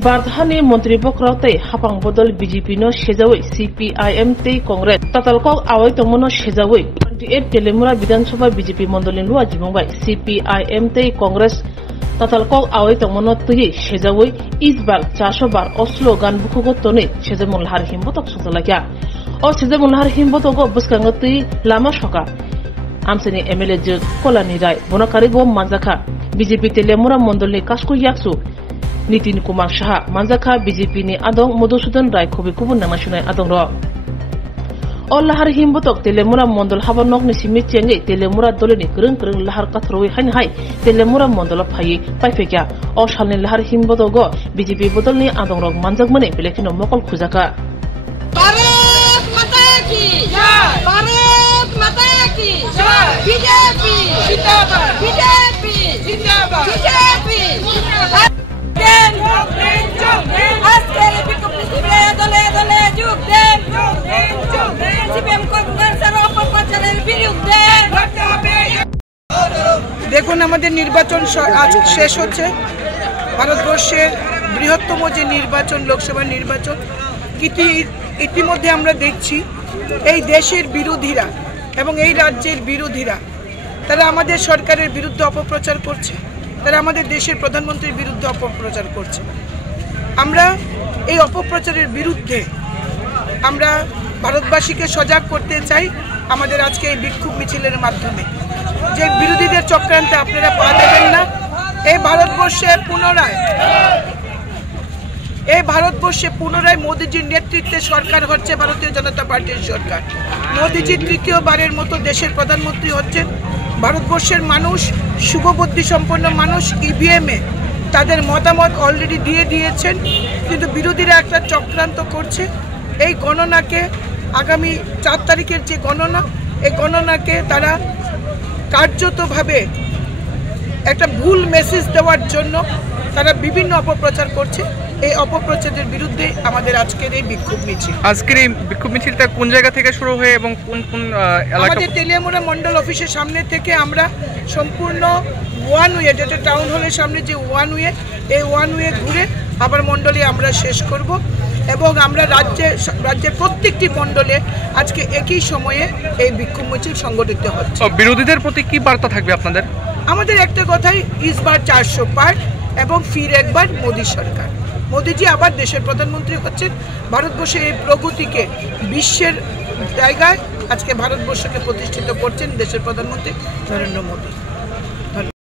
Bardhani Montri Bokraute, Hapang Bodol BGP no Shezawi, CPIM T Congress, Tatalkok Away Tomono Shezawi, 28 Telemura Bidan Soba BGP Mondolin Lua Jimumbai, CPIM T Congress, Tatalkok Away Tomono Tuyi, Shezawi, Isbal, Chashobar, Oslo, Ganbuko Tone, Shezamul Harhimbotok Sotalaka, or Shezamul Harhimbotogo, Buskangati, Lama Shoka, Amseni MLA Kolani Rai, Bonakarigo Manzaka, BGP Telemura Mondoli Kasku Yaksu, Nitin Kumar Shah, Manzaka, BJP ni Adong, Modosudan Rai, Kubikubun National Adong Ro. All Lahar Himbotok, Telemura Mondol Havanok Nishimichenge, Telemura Dolini, Grun Lahar Katroi Hanhai, Telemura Mondol of Hai, Paifeka, or Shalin Lahar Himbotogo, BJP Bodolni Adong Rog Manzak Mane, Pelekino Mokol Kuzaka. Bharat Mata ki jai! Bharat Mata ki jai! BJP Zindabad! BJP Zindabad! BJP আজকের বিক্ষোভ মিছিলে দলে দলে যোগ দেন CPM কংগ্রেসের অপপ্রচারের বিরুদ্ধে। দেখুন, আমাদের নির্বাচন আজ শেষ হচ্ছে। ভারতবর্ষের বৃহত্তম যে নির্বাচন, লোকসভা নির্বাচন, ইতিমধ্যে আমরা দেখছি এই দেশের বিরোধীরা এবং এই রাজ্যের বিরোধীরা তারা আমাদের সরকারের বিরুদ্ধে অপপ্রচার করছে, তারা আমাদের দেশের প্রধানমন্ত্রীর বিরুদ্ধে অপপ্রচার করছে। আমরা এই অপপ্রচারের বিরুদ্ধে আমরা ভারতবাসীকে সজাগ করতে চাই আমাদের আজকে এই বিক্ষোভ মিছিলের মাধ্যমে, যে বিরোধীদের চক্রান্তে আপনারা পা দেবেন না। এই ভারতবর্ষে পুনরায় মোদীজির নেতৃত্বে সরকার হচ্ছে ভারতীয় জনতা পার্টির সরকার। মোদীজি তৃতীয়বারের মতো দেশের প্রধানমন্ত্রী হচ্ছেন। ভারতবর্ষের মানুষ, শুভবুদ্ধি সম্পন্ন মানুষ, ইভিএমে তাদের মতামত অলরেডি দিয়ে দিয়েছেন, কিন্তু বিরোধীরা একটা চক্রান্ত করছে। এই গণনাকে, আগামী 4 তারিখের যে গণনা, এই গণনাকে তারা কার্যতভাবে একটা ভুল মেসেজ দেওয়ার জন্য তারা বিভিন্ন অপপ্রচার করছে। এই অপপ্রচারের বিরুদ্ধে আমাদের আজকের এই বিক্ষোভ মিছিল। আজকের এই বিক্ষোভ মিছিলটা কোন জায়গা থেকে শুরু হয়ে এবং কোন কোন এলাকা? আমাদের তেলিয়ামুড়া মন্ডল অফিসের সামনে থেকে আমরা সম্পূর্ণ ওয়ান ওয়ে, যেটা টাউন হলের সামনে যে ওয়ান ওয়ে, এই ওয়ান ওয়ে ঘুরে আবার মন্ডলে আমরা শেষ করব এবং আমরা রাজ্যের প্রত্যেকটি মন্ডলে আজকে একই সময়ে এই বিক্ষোভ মিছিল সংগঠিত হচ্ছে। বিরোধীদের প্রতি কি বার্তা থাকবে আপনাদের? আমাদের একটা কথাই, ইস বার 400 পার এবং ফির একবার মোদী সরকার। মোদীজি আবার দেশের প্রধানমন্ত্রী হচ্ছেন। ভারতবর্ষের এই প্রগতিকে বিশ্বের জায়গায় আজকে ভারতবর্ষকে প্রতিষ্ঠিত করছেন দেশের প্রধানমন্ত্রী নরেন্দ্র মোদী।